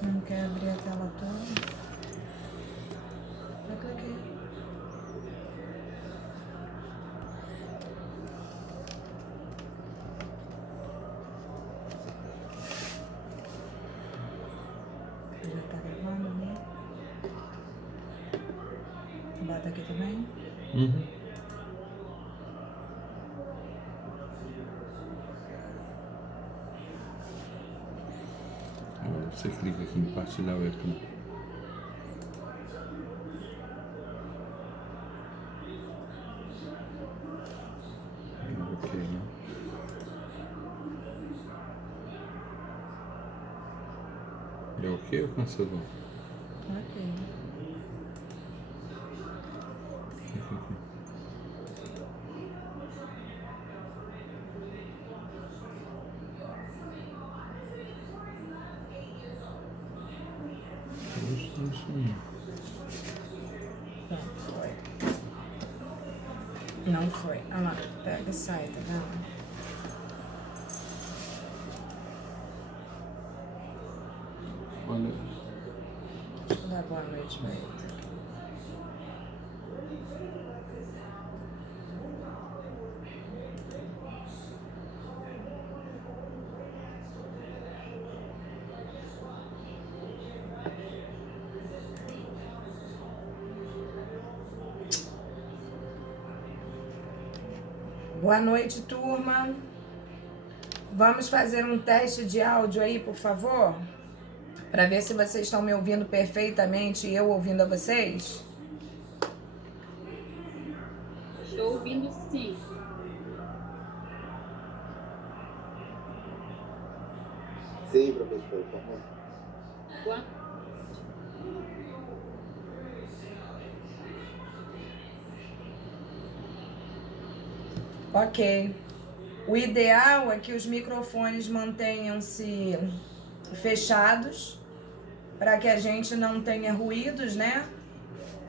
Não quer abrir a tela toda? Eu cliquei. Já tá gravando, né? Bota aqui também. Você clica aqui em compartilhar o ecrã. Ok, né? É ok ou cancelou? Ok. Pronto, foi. Não foi. Olha lá, pega e sai, tá vendo? Olha, Deixa eu dar boa noite pra ele. Boa noite, turma. Vamos fazer um teste de áudio aí, por favor? Para ver se vocês estão me ouvindo perfeitamente e eu ouvindo a vocês. Estou ouvindo sim. Sim, professor, por favor. Boa Ok. O ideal é que os microfones mantenham-se fechados para que a gente não tenha ruídos, né?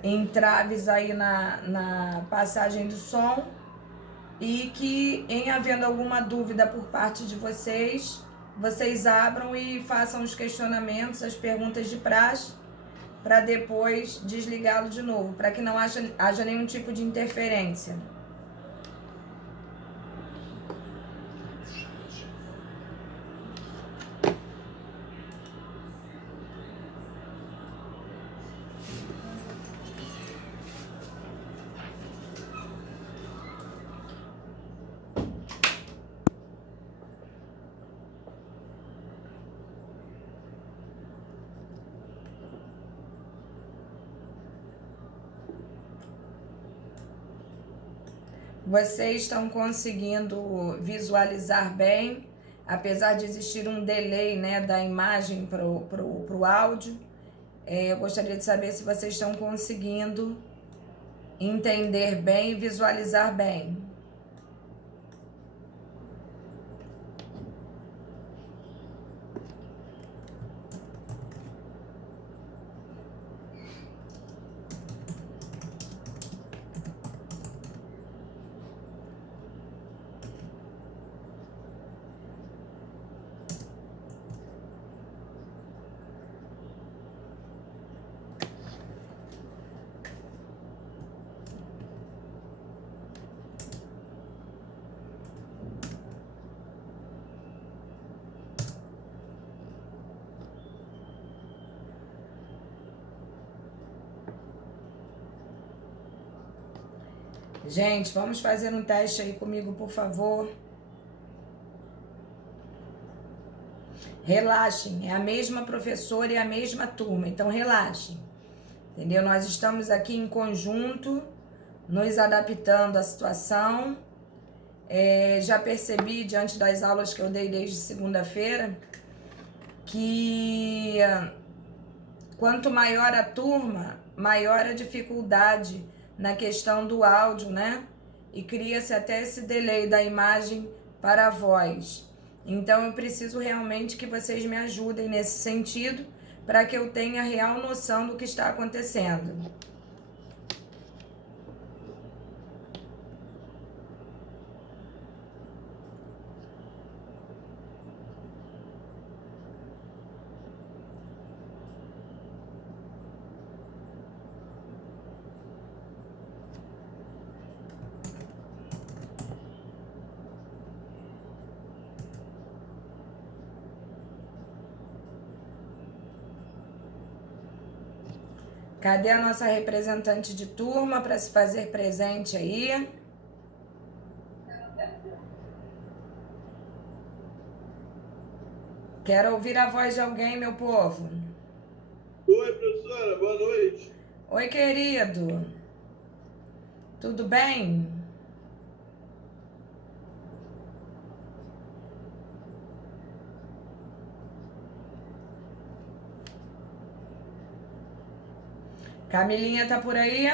Entraves aí na passagem do som e que, em havendo alguma dúvida por parte de vocês, vocês abram e façam os questionamentos, as perguntas de praxe, para depois desligá-lo de novo, para que não haja nenhum tipo de interferência. Vocês estão conseguindo visualizar bem, apesar de existir um delay, né, da imagem pro áudio. Eu gostaria de saber se vocês estão conseguindo entender bem e visualizar bem. Gente, vamos fazer um teste aí comigo, por favor. Relaxem, é a mesma professora e a mesma turma, então relaxem. Entendeu? Nós estamos aqui em conjunto, nos adaptando à situação. Já percebi, diante das aulas que eu dei desde segunda-feira, que quanto maior a turma, maior a dificuldade na questão do áudio, né? E cria-se até esse delay da imagem para a voz. Então eu preciso realmente que vocês me ajudem nesse sentido, para que eu tenha real noção do que está acontecendo. Cadê a nossa representante de turma para se fazer presente aí? Quero ouvir a voz de alguém, meu povo. Oi, professora, boa noite. Oi, querido. Tudo bem? Camilinha tá por aí?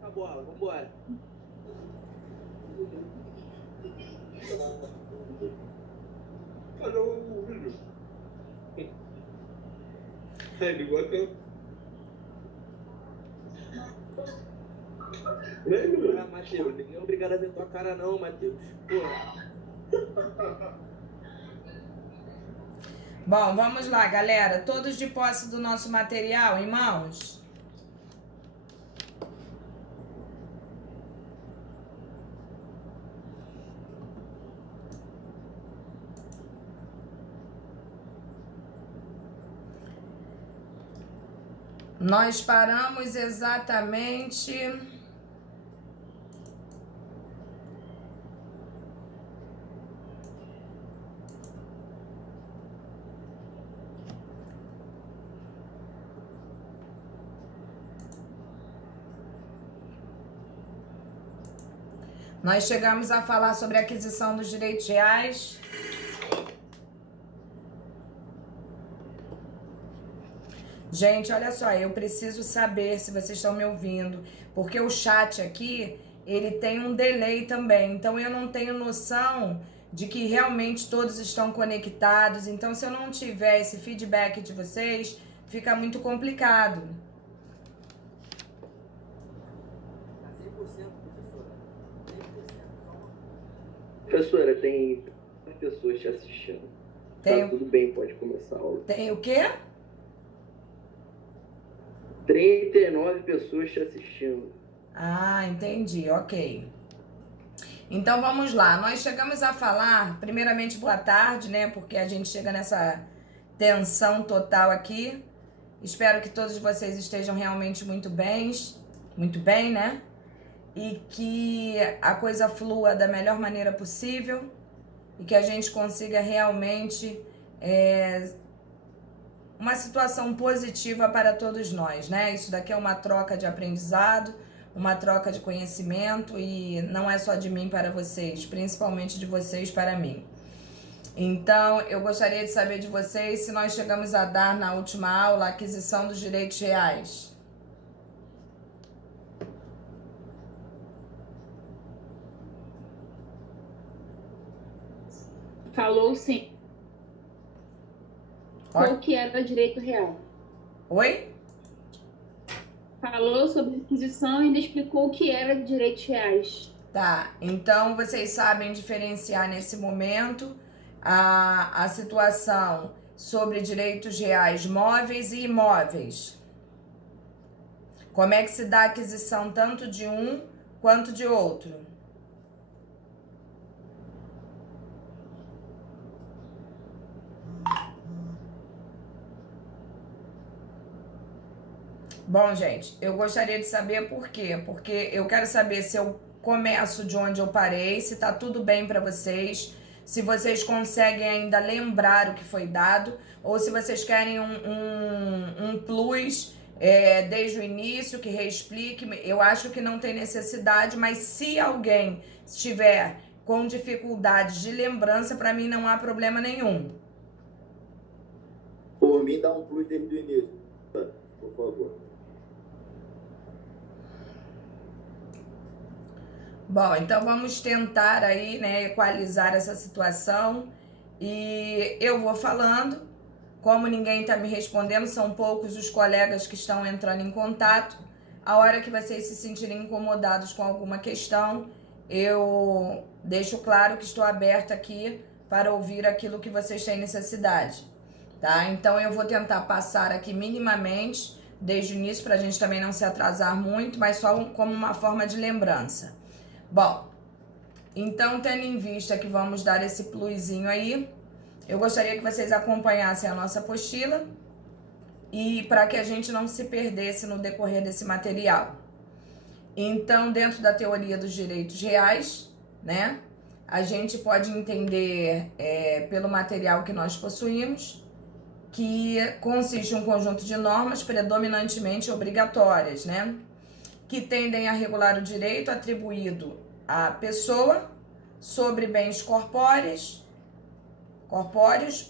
Tá bola, vambora. Cadê o vídeo? Ligou aqui. Ah, Matheus, ninguém é obrigado a ver tua cara não, Matheus. Bom, vamos lá, galera. Todos de posse do nosso material em mãos? Nós paramos exatamente... Nós chegamos a falar sobre a aquisição dos direitos reais. Gente, olha só, eu preciso saber se vocês estão me ouvindo, porque o chat aqui, ele tem um delay também, então eu não tenho noção de que realmente todos estão conectados, então se eu não tiver esse feedback de vocês, fica muito complicado. Professora, tem pessoas te assistindo. Tem, Tá tudo bem, pode começar a aula. tem o quê? 39 pessoas te assistindo. Ah, entendi, ok. Então vamos lá, nós chegamos a falar, primeiramente boa tarde, né, porque a gente chega nessa tensão total aqui. Espero que todos vocês estejam realmente muito bem, né, e que a coisa flua da melhor maneira possível e que a gente consiga realmente uma situação positiva para todos nós, né? Isso daqui é uma troca de aprendizado, uma troca de conhecimento e não é só de mim para vocês, principalmente de vocês para mim. Então, eu gostaria de saber de vocês se nós chegamos a dar na última aula a aquisição dos direitos reais. Falou sim. Qual que era o direito real? Oi? Falou sobre aquisição e ainda explicou o que era direitos reais. Tá, então vocês sabem diferenciar nesse momento a situação sobre direitos reais móveis e imóveis. Como é que se dá a aquisição tanto de um quanto de outro? Bom, gente, eu gostaria de saber por quê. Porque eu quero saber se eu começo de onde eu parei, se tá tudo bem para vocês, se vocês conseguem ainda lembrar o que foi dado, ou se vocês querem um plus desde o início, que reexplique. Eu acho que não tem necessidade, mas se alguém estiver com dificuldades de lembrança, para mim não há problema nenhum. Por mim, dá um plus desde o início, por favor. Bom, então vamos tentar aí, né, equalizar essa situação e eu vou falando. Como ninguém está me respondendo, são poucos os colegas que estão entrando em contato. A hora que vocês se sentirem incomodados com alguma questão, eu deixo claro que estou aberta aqui para ouvir aquilo que vocês têm necessidade, tá? Então eu vou tentar passar aqui minimamente desde o início para a gente também não se atrasar muito, mas só como uma forma de lembrança. Bom, então tendo em vista que vamos dar esse plusinho aí, eu gostaria que vocês acompanhassem a nossa apostila e para que a gente não se perdesse no decorrer desse material. Então, dentro da teoria dos direitos reais, né, a gente pode entender pelo material que nós possuímos, que consiste em um conjunto de normas predominantemente obrigatórias, né, que tendem a regular o direito atribuído à pessoa sobre bens corpóreos,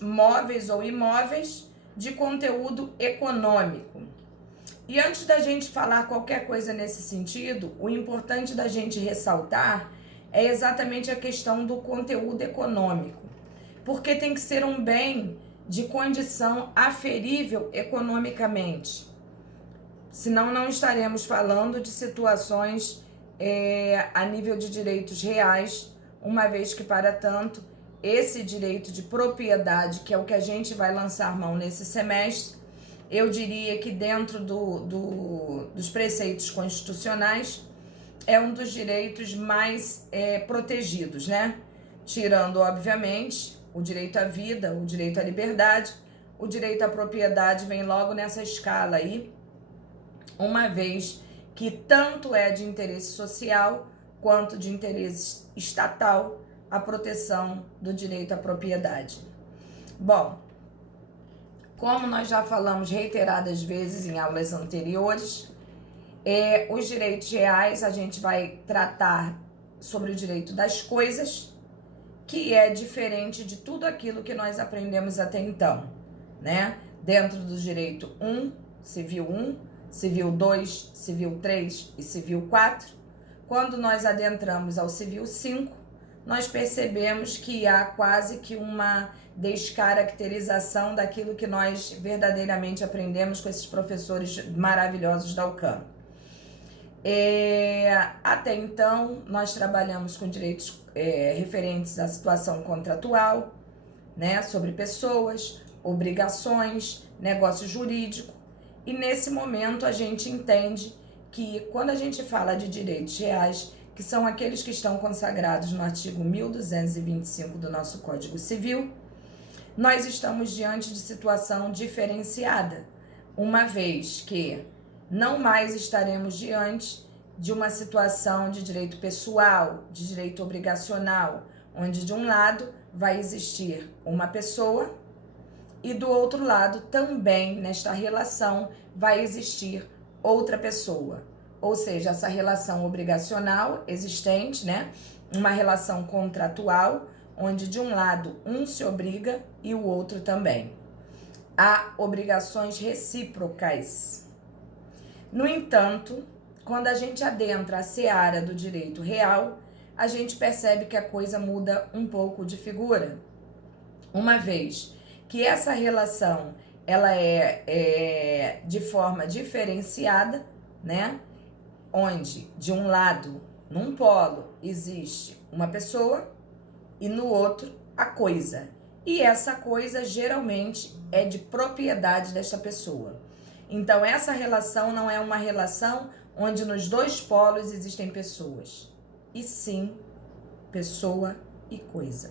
móveis ou imóveis, de conteúdo econômico. E antes da gente falar qualquer coisa nesse sentido, o importante da gente ressaltar é exatamente a questão do conteúdo econômico, porque tem que ser um bem de condição aferível economicamente. Senão não estaremos falando de situações a nível de direitos reais, uma vez que, para tanto, esse direito de propriedade, que é o que a gente vai lançar mão nesse semestre, eu diria que dentro dos preceitos constitucionais é um dos direitos mais protegidos, né? Tirando, obviamente, o direito à vida, o direito à liberdade, o direito à propriedade vem logo nessa escala aí, uma vez que tanto é de interesse social quanto de interesse estatal a proteção do direito à propriedade. Bom, como nós já falamos reiteradas vezes em aulas anteriores, os direitos reais a gente vai tratar sobre o direito das coisas, que é diferente de tudo aquilo que nós aprendemos até então, né? Dentro do direito 1, civil 1, civil 2, civil 3 e civil 4, quando nós adentramos ao civil 5, nós percebemos que há quase que uma descaracterização daquilo que nós verdadeiramente aprendemos com esses professores maravilhosos da UCAM. Até então, nós trabalhamos com direitos referentes à situação contratual, né, sobre pessoas, obrigações, negócio jurídico, e nesse momento a gente entende que quando a gente fala de direitos reais, que são aqueles que estão consagrados no artigo 1225 do nosso Código Civil, nós estamos diante de situação diferenciada, uma vez que não mais estaremos diante de uma situação de direito pessoal, de direito obrigacional, onde de um lado vai existir uma pessoa e do outro lado também nesta relação vai existir outra pessoa. Ou seja, essa relação obrigacional existente, né? Uma relação contratual, onde de um lado um se obriga e o outro também. Há obrigações recíprocas. No entanto, quando a gente adentra a seara do direito real, a gente percebe que a coisa muda um pouco de figura. Uma vez que essa relação ela é de forma diferenciada, né? Onde de um lado, num polo, existe uma pessoa e no outro a coisa. E essa coisa geralmente é de propriedade desta pessoa. Então essa relação não é uma relação onde nos dois polos existem pessoas, e sim pessoa e coisa,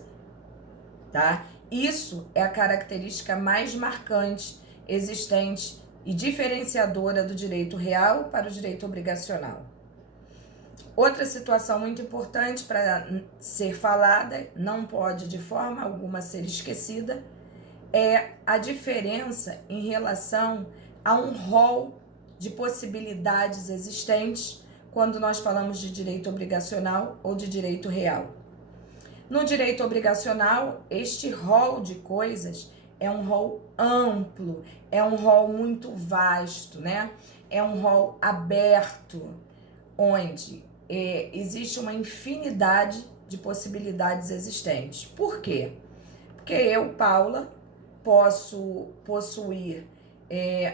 tá? Isso é a característica mais marcante, existente e diferenciadora do direito real para o direito obrigacional. Outra situação muito importante para ser falada, não pode de forma alguma ser esquecida, é a diferença em relação a um rol de possibilidades existentes quando nós falamos de direito obrigacional ou de direito real. No direito obrigacional, este rol de coisas é um rol amplo, é um rol muito vasto, né? É um rol aberto, onde existe uma infinidade de possibilidades existentes. Por quê? Porque eu, Paula, posso possuir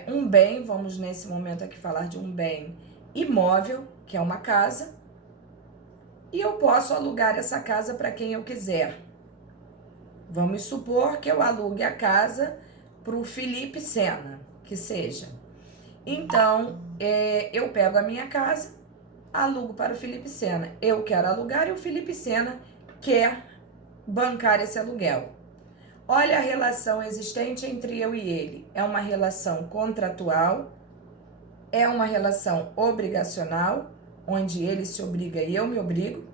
um bem, vamos nesse momento aqui falar de um bem imóvel, que é uma casa, e eu posso alugar essa casa para quem eu quiser. Vamos supor que eu alugue a casa para o Felipe Sena, que seja. Então, eu pego a minha casa, alugo para o Felipe Sena. Eu quero alugar e o Felipe Sena quer bancar esse aluguel. Olha a relação existente entre eu e ele. É uma relação contratual, é uma relação obrigacional, onde ele se obriga e eu me obrigo.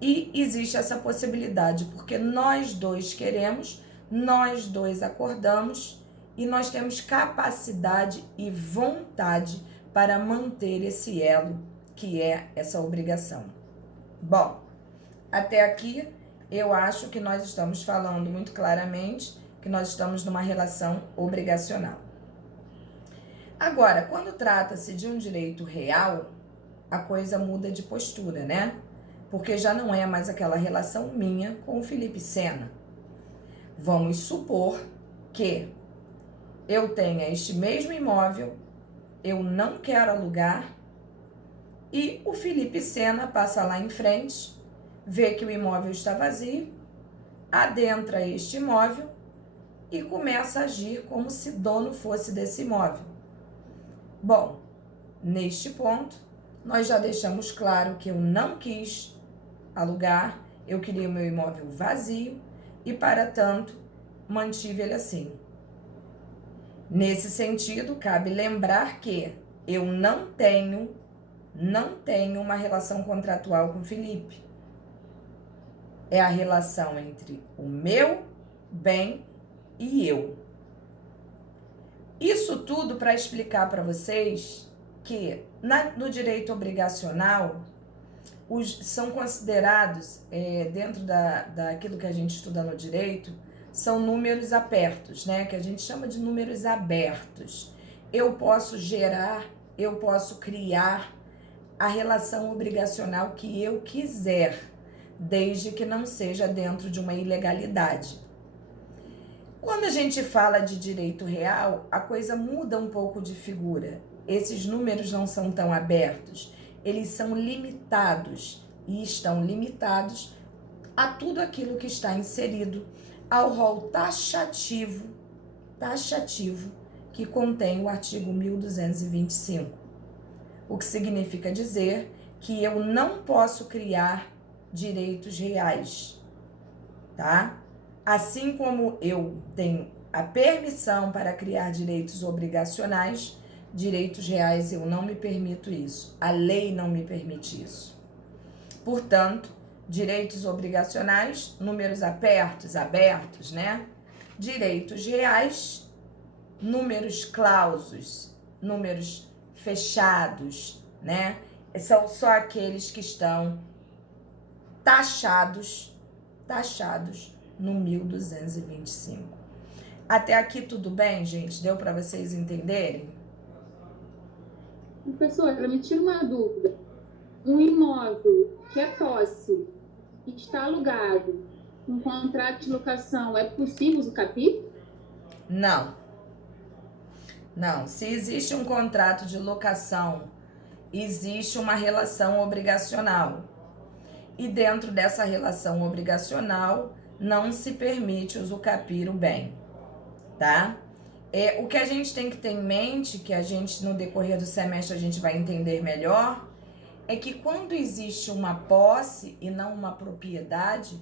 E existe essa possibilidade, porque nós dois queremos, nós dois acordamos e nós temos capacidade e vontade para manter esse elo, que é essa obrigação. Bom, até aqui eu acho que nós estamos falando muito claramente que nós estamos numa relação obrigacional. Agora, quando trata-se de um direito real, a coisa muda de postura, né? Porque já não é mais aquela relação minha com o Felipe Sena. Vamos supor que eu tenha este mesmo imóvel, eu não quero alugar, e o Felipe Sena passa lá em frente, vê que o imóvel está vazio, adentra este imóvel e começa a agir como se dono fosse desse imóvel. Bom, neste ponto, nós já deixamos claro que eu não quis alugar, eu queria o meu imóvel vazio e, para tanto, mantive ele assim. Nesse sentido, cabe lembrar que eu não tenho uma relação contratual com o Felipe. É a relação entre o meu bem e eu. Isso tudo para explicar para vocês que no direito obrigacional são considerados, dentro daquilo que a gente estuda no direito, são números apertos, né? Que a gente chama de números abertos. Eu posso gerar, eu posso criar a relação obrigacional que eu quiser, desde que não seja dentro de uma ilegalidade. Quando a gente fala de direito real, a coisa muda um pouco de figura. Esses números não são tão abertos, eles são limitados e estão limitados a tudo aquilo que está inserido ao rol taxativo que contém o artigo 1225. O que significa dizer que eu não posso criar direitos reais, tá? Assim como eu tenho a permissão para criar direitos obrigacionais, direitos reais eu não me permito isso. A lei não me permite isso. Portanto, direitos obrigacionais, números abertos, né? Direitos reais, números clausos, números fechados, né? São só aqueles que estão taxados no 1225. Até aqui tudo bem, gente? Deu para vocês entenderem? Professora, me tira uma dúvida. Um imóvel que é posse, que está alugado, um contrato de locação, é possível o capim? Não. Se existe um contrato de locação, existe uma relação obrigacional. E dentro dessa relação obrigacional, não se permite usucapir o bem, tá? O que a gente tem que ter em mente, que a gente, no decorrer do semestre, a gente vai entender melhor, é que quando existe uma posse e não uma propriedade,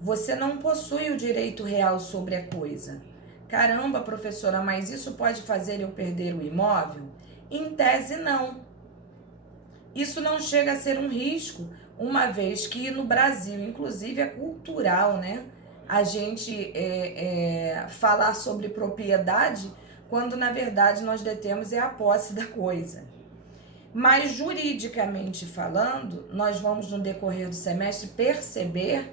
você não possui o direito real sobre a coisa. Caramba, professora, mas isso pode fazer eu perder o imóvel? Em tese, não. Isso não chega a ser um risco, uma vez que no Brasil, inclusive, é cultural, né? A gente falar sobre propriedade, quando na verdade nós detemos a posse da coisa. Mas juridicamente falando, nós vamos no decorrer do semestre perceber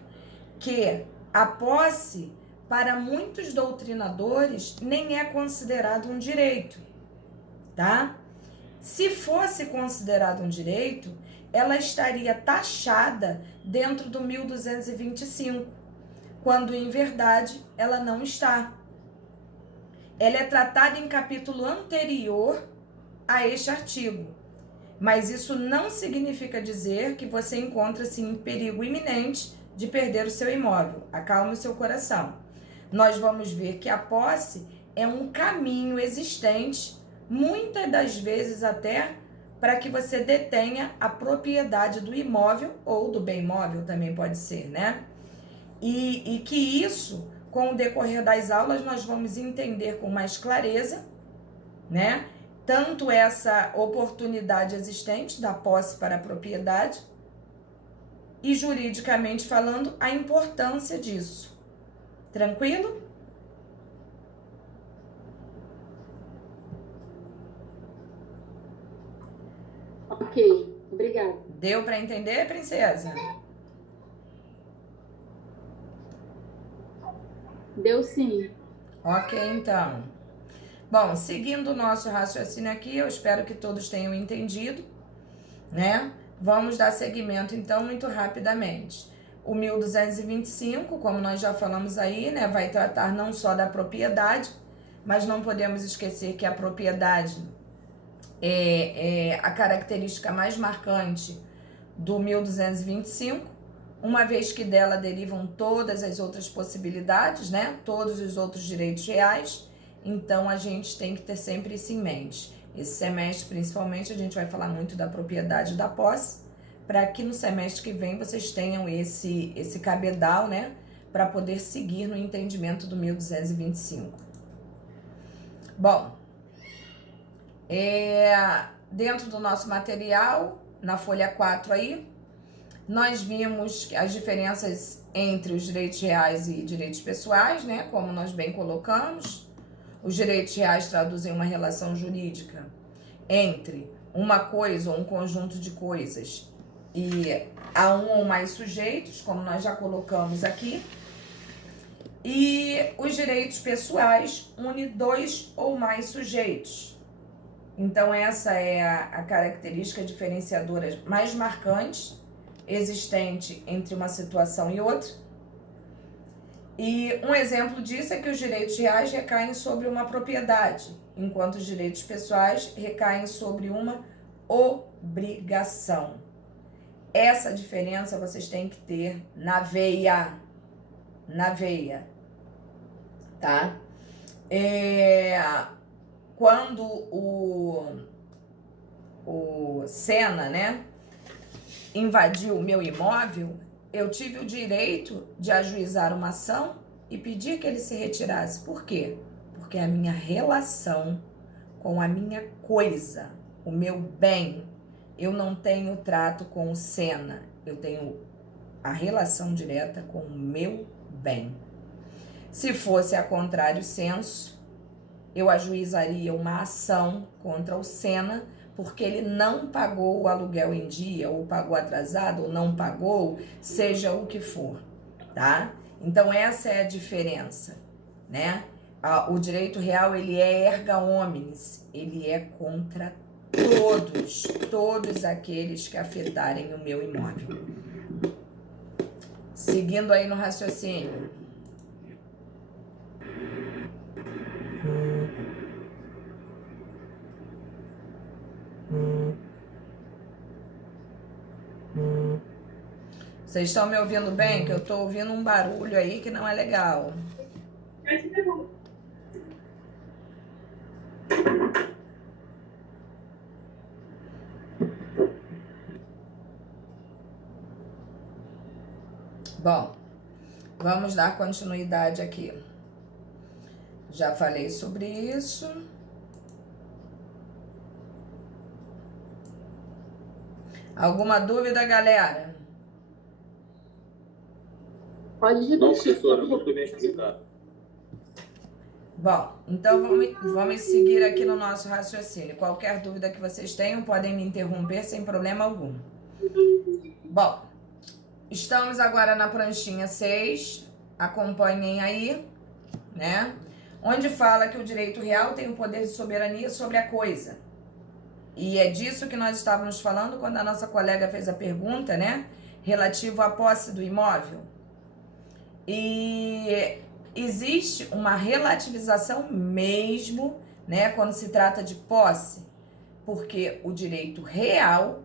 que a posse, para muitos doutrinadores, nem é considerado um direito, tá? Se fosse considerado um direito, ela estaria taxada dentro do 1225, quando em verdade ela não está. Ela é tratada em capítulo anterior a este artigo, mas isso não significa dizer que você encontra-se em perigo iminente de perder o seu imóvel. Acalme o seu coração. Nós vamos ver que a posse é um caminho existente, muitas das vezes até para que você detenha a propriedade do imóvel ou do bem imóvel, também pode ser, né? E que isso com o decorrer das aulas, nós vamos entender com mais clareza, né? Tanto essa oportunidade existente da posse para a propriedade e, juridicamente falando, a importância disso. Tranquilo? Ok, obrigada. Deu para entender, princesa? Deu sim. Ok, então. Bom, seguindo o nosso raciocínio aqui, eu espero que todos tenham entendido, né? Vamos dar seguimento, então, muito rapidamente. O 1225, como nós já falamos aí, né, vai tratar não só da propriedade, mas não podemos esquecer que a propriedade é a característica mais marcante do 1225, uma vez que dela derivam todas as outras possibilidades, né? Todos os outros direitos reais. Então, a gente tem que ter sempre isso em mente. Esse semestre, principalmente, a gente vai falar muito da propriedade e da posse, para que no semestre que vem vocês tenham esse cabedal, né? Para poder seguir no entendimento do 1225. Bom, dentro do nosso material, na folha 4 aí, nós vimos as diferenças entre os direitos reais e direitos pessoais, né? Como nós bem colocamos. Os direitos reais traduzem uma relação jurídica entre uma coisa ou um conjunto de coisas e a um ou mais sujeitos, como nós já colocamos aqui. E os direitos pessoais unem dois ou mais sujeitos. Então, essa é a característica diferenciadora mais marcante existente entre uma situação e outra. E um exemplo disso é que os direitos reais recaem sobre uma propriedade, enquanto os direitos pessoais recaem sobre uma obrigação. Essa diferença vocês têm que ter na veia, tá? Quando o Senna, né, invadiu o meu imóvel, eu tive o direito de ajuizar uma ação e pedir que ele se retirasse. Por quê? Porque a minha relação com a minha coisa, o meu bem, eu não tenho trato com o Senna, eu tenho a relação direta com o meu bem. Se fosse a contrário senso, eu ajuizaria uma ação contra o Senna, porque ele não pagou o aluguel em dia, ou pagou atrasado, ou não pagou, seja o que for, tá? Então, essa é a diferença, né? O direito real, ele é erga omnes, ele é contra todos aqueles que afetarem o meu imóvel. Seguindo aí no raciocínio. Vocês estão me ouvindo bem? Que eu estou ouvindo um barulho aí que não é legal. Bom, vamos dar continuidade aqui. Já falei sobre isso. Alguma dúvida, galera? Pode repetir. Não, professora, muito bem explicado. Bom, então vamos seguir aqui no nosso raciocínio. Qualquer dúvida que vocês tenham, podem me interromper sem problema algum. Bom, estamos agora na pranchinha 6, acompanhem aí, né? Onde fala que o direito real tem o poder de soberania sobre a coisa. E é disso que nós estávamos falando quando a nossa colega fez a pergunta, né? Relativo à posse do imóvel. E existe uma relativização mesmo, né, quando se trata de posse, porque o direito real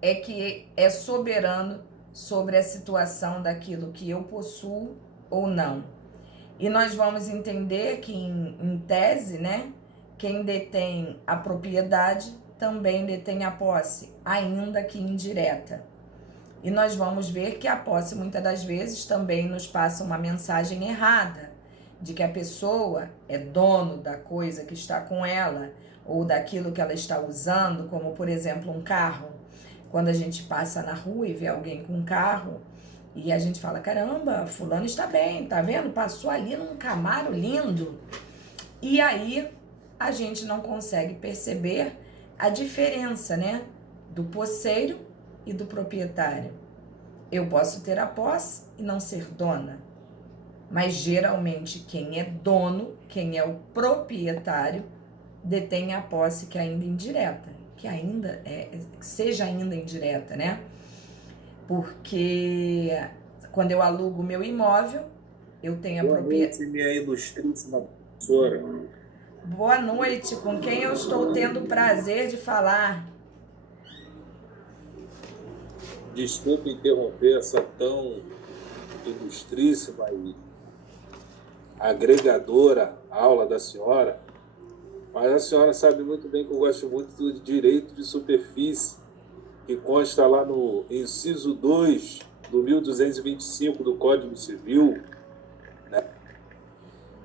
é que é soberano sobre a situação daquilo que eu possuo ou não. E nós vamos entender que, em tese, né, quem detém a propriedade também detém a posse, ainda que indireta. E nós vamos ver que a posse, muitas das vezes, também nos passa uma mensagem errada, de que a pessoa é dono da coisa que está com ela ou daquilo que ela está usando, como por exemplo um carro. Quando a gente passa na rua e vê alguém com um carro e a gente fala, caramba, fulano está bem, tá vendo? Passou ali num Camaro lindo. E aí a gente não consegue perceber a diferença, né, do posseiro e do proprietário. Eu posso ter a posse e não ser dona, mas geralmente quem é dono, quem é o proprietário, detém a posse que é ainda indireta, que ainda seja ainda indireta, né? Porque quando eu alugo meu imóvel, eu tenho a propriedade. Boa noite, minha ilustríssima professora. Boa noite, com quem eu estou tendo o prazer de falar? Desculpe interromper essa tão ilustríssima e agregadora aula da senhora, mas a senhora sabe muito bem que eu gosto muito do direito de superfície, que consta lá no inciso 2 do 1225 do Código Civil, né?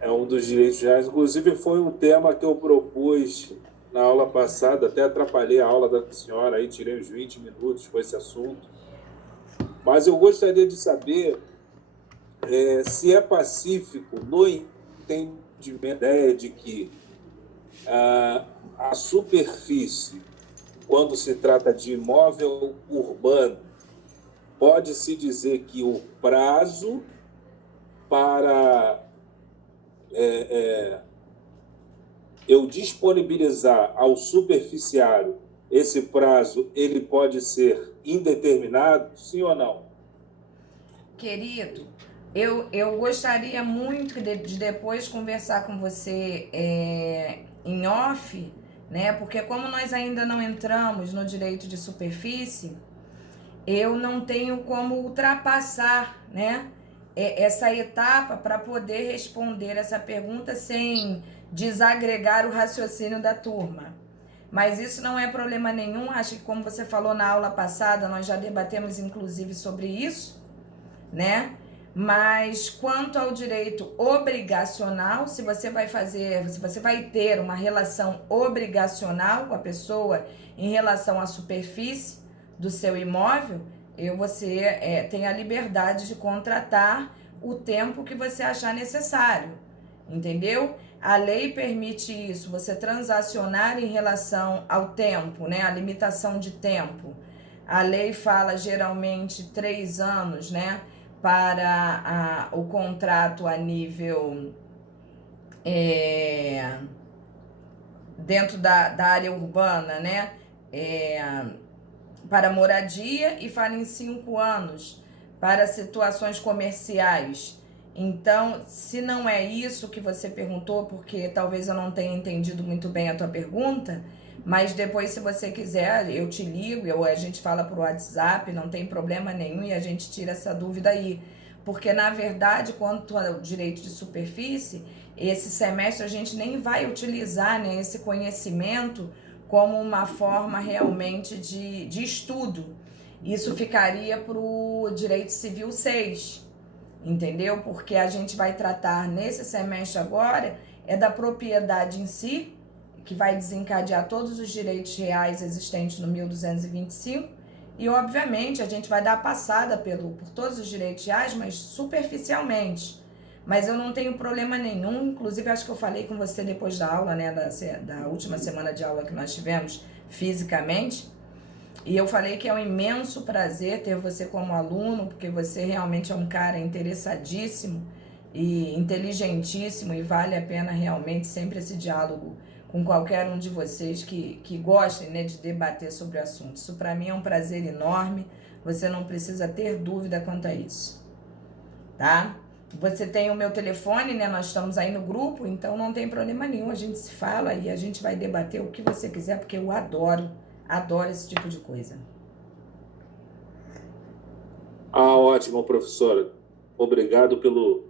É um dos direitos reais. Inclusive, foi um tema que eu propus na aula passada, até atrapalhei a aula da senhora, aí tirei uns 20 minutos com esse assunto. Mas eu gostaria de saber se é pacífico no entendimento da ideia de que a superfície, quando se trata de imóvel urbano, pode-se dizer que o prazo para eu disponibilizar ao superficiário esse prazo, ele pode ser indeterminado, sim ou não? Querido, eu gostaria muito de depois conversar com você em off, né? Porque como nós ainda não entramos no direito de superfície, eu não tenho como ultrapassar, né, essa etapa para poder responder essa pergunta sem desagregar o raciocínio da turma. Mas isso não é problema nenhum, acho que como você falou na aula passada, nós já debatemos inclusive sobre isso, né? Mas quanto ao direito obrigacional, se você vai ter uma relação obrigacional com a pessoa em relação à superfície do seu imóvel, você tem a liberdade de contratar o tempo que você achar necessário, entendeu? A lei permite isso, você transacionar em relação ao tempo, né? A limitação de tempo. A lei fala geralmente 3 anos, né? Para o contrato a nível dentro da área urbana, né? Para moradia, e fala em 5 anos para situações comerciais. Então, se não é isso que você perguntou, porque talvez eu não tenha entendido muito bem a tua pergunta, mas depois, se você quiser, eu te ligo, ou a gente fala por WhatsApp, não tem problema nenhum, e a gente tira essa dúvida aí. Porque, na verdade, quanto ao direito de superfície, esse semestre a gente nem vai utilizar, né, esse conhecimento como uma forma realmente de estudo. Isso ficaria para o Direito Civil 6, entendeu? Porque a gente vai tratar nesse semestre agora da propriedade em si, que vai desencadear todos os direitos reais existentes no 1225, e obviamente a gente vai dar a passada por todos os direitos reais, mas superficialmente. Mas eu não tenho problema nenhum, inclusive acho que eu falei com você depois da aula, né, da última semana de aula que nós tivemos fisicamente, e eu falei que é um imenso prazer ter você como aluno, porque você realmente é um cara interessadíssimo e inteligentíssimo, e vale a pena realmente sempre esse diálogo com qualquer um de vocês que gostem, né, de debater sobre o assunto. Isso para mim é um prazer enorme, você não precisa ter dúvida quanto a isso, tá? Você tem o meu telefone, né, nós estamos aí no grupo, então não tem problema nenhum, a gente se fala e a gente vai debater o que você quiser, porque eu adoro esse tipo de coisa. Ótimo, professora. Obrigado pelo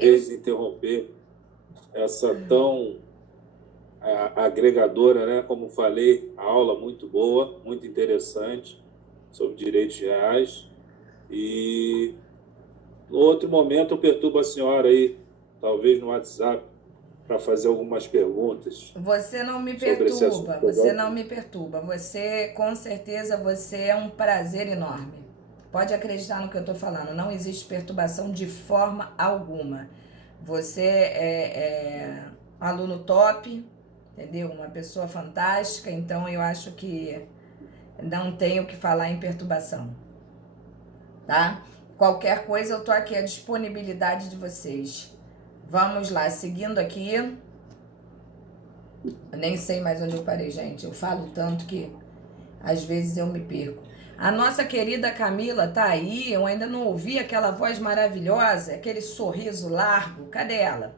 desinterromper essa tão agregadora, né? Como falei, a aula muito boa, muito interessante sobre direitos reais. E No outro momento, eu perturbo a senhora aí, talvez no WhatsApp, para fazer algumas perguntas. Você não me Sobre esse perturba, assunto. você não me perturba. Você, com certeza, você é um prazer enorme. Pode acreditar no que eu tô falando. Não existe perturbação de forma alguma. Você é aluno top, entendeu? Uma pessoa fantástica. Então, eu acho que não tenho o que falar em perturbação, tá? Qualquer coisa, eu tô aqui à disponibilidade de vocês. Vamos lá, seguindo aqui. Eu nem sei mais onde eu parei, gente. Eu falo tanto que às vezes eu me perco. A nossa querida Camila tá aí. Eu ainda não ouvi aquela voz maravilhosa, aquele sorriso largo. Cadê ela?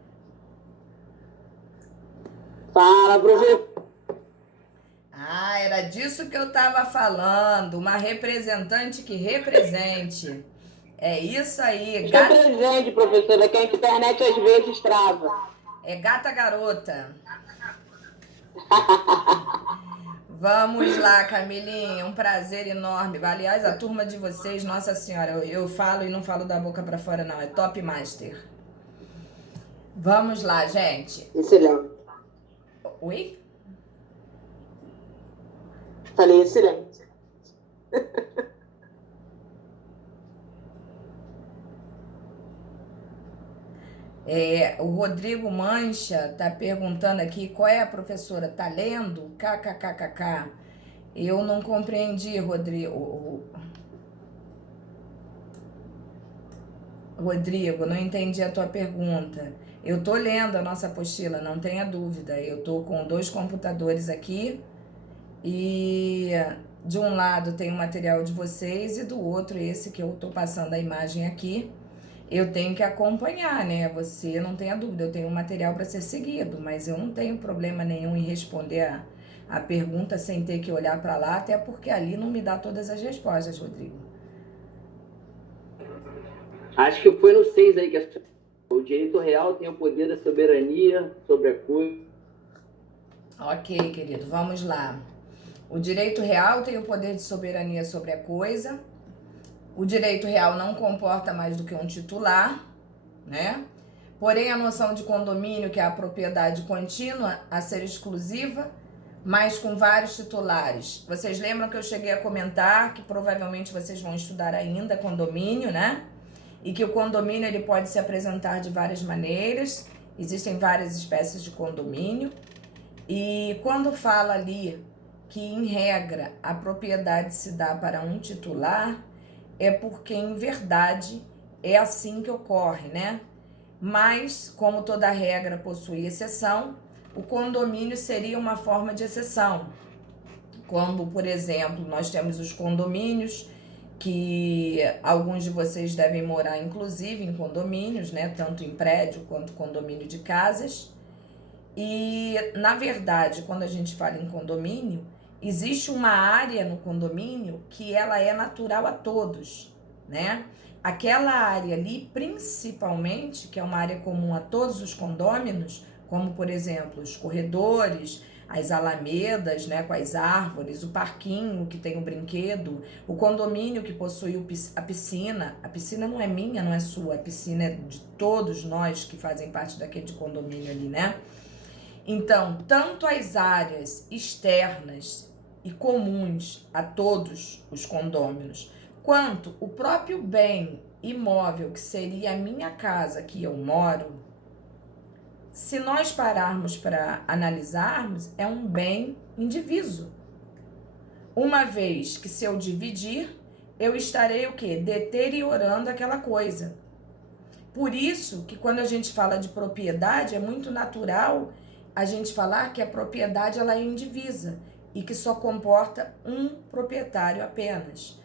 Fala, professor. Ah, era disso que eu tava falando. Uma representante que represente. É isso aí. Estou presente, professora, que a internet às vezes trava. É gata garota. Vamos lá, Camilinha, um prazer enorme. Aliás, a turma de vocês, nossa senhora, eu falo e não falo da boca pra fora não, é top master. Vamos lá, gente. Excelente. Oi? Falei excelente. O Rodrigo Mancha tá perguntando aqui qual é a professora, tá lendo? KKKKK. Eu não compreendi, Rodrigo. Rodrigo, não entendi a tua pergunta. Eu tô lendo a nossa apostila, não tenha dúvida. Eu tô com 2 computadores aqui e de um lado tem o material de vocês e do outro esse que eu tô passando a imagem aqui. Eu tenho que acompanhar, né? Você não tenha dúvida, eu tenho um material para ser seguido, mas eu não tenho problema nenhum em responder a pergunta sem ter que olhar para lá, até porque ali não me dá todas as respostas, Rodrigo. Acho que foi no 6 aí que o direito real tem o poder da soberania sobre a coisa. Ok, querido, vamos lá. O direito real tem o poder de soberania sobre a coisa. O direito real não comporta mais do que um titular, né? Porém, a noção de condomínio, que é a propriedade contínua a ser exclusiva, mas com vários titulares. Vocês lembram que eu cheguei a comentar que provavelmente vocês vão estudar ainda condomínio, né? E que o condomínio ele pode se apresentar de várias maneiras. Existem várias espécies de condomínio. E quando fala ali que, em regra, a propriedade se dá para um titular, é porque, em verdade, é assim que ocorre, né? Mas, como toda regra possui exceção, o condomínio seria uma forma de exceção. Como, por exemplo, nós temos os condomínios, que alguns de vocês devem morar, inclusive, em condomínios, né? Tanto em prédio quanto condomínio de casas. E, na verdade, quando a gente fala em condomínio, existe uma área no condomínio que ela é natural a todos, né? Aquela área ali, principalmente, que é uma área comum a todos os condôminos, como, por exemplo, os corredores, as alamedas, né, com as árvores, o parquinho que tem o brinquedo, o condomínio que possui a piscina. A piscina não é minha, não é sua, a piscina é de todos nós que fazem parte daquele condomínio ali, né? Então, tanto as áreas externas e comuns a todos os condôminos, quanto o próprio bem imóvel, que seria a minha casa que eu moro, se nós pararmos para analisarmos, é um bem indiviso. Uma vez que, se eu dividir, eu estarei o quê? Deteriorando aquela coisa. Por isso que, quando a gente fala de propriedade, é muito natural a gente falar que a propriedade ela é indivisa e que só comporta um proprietário apenas.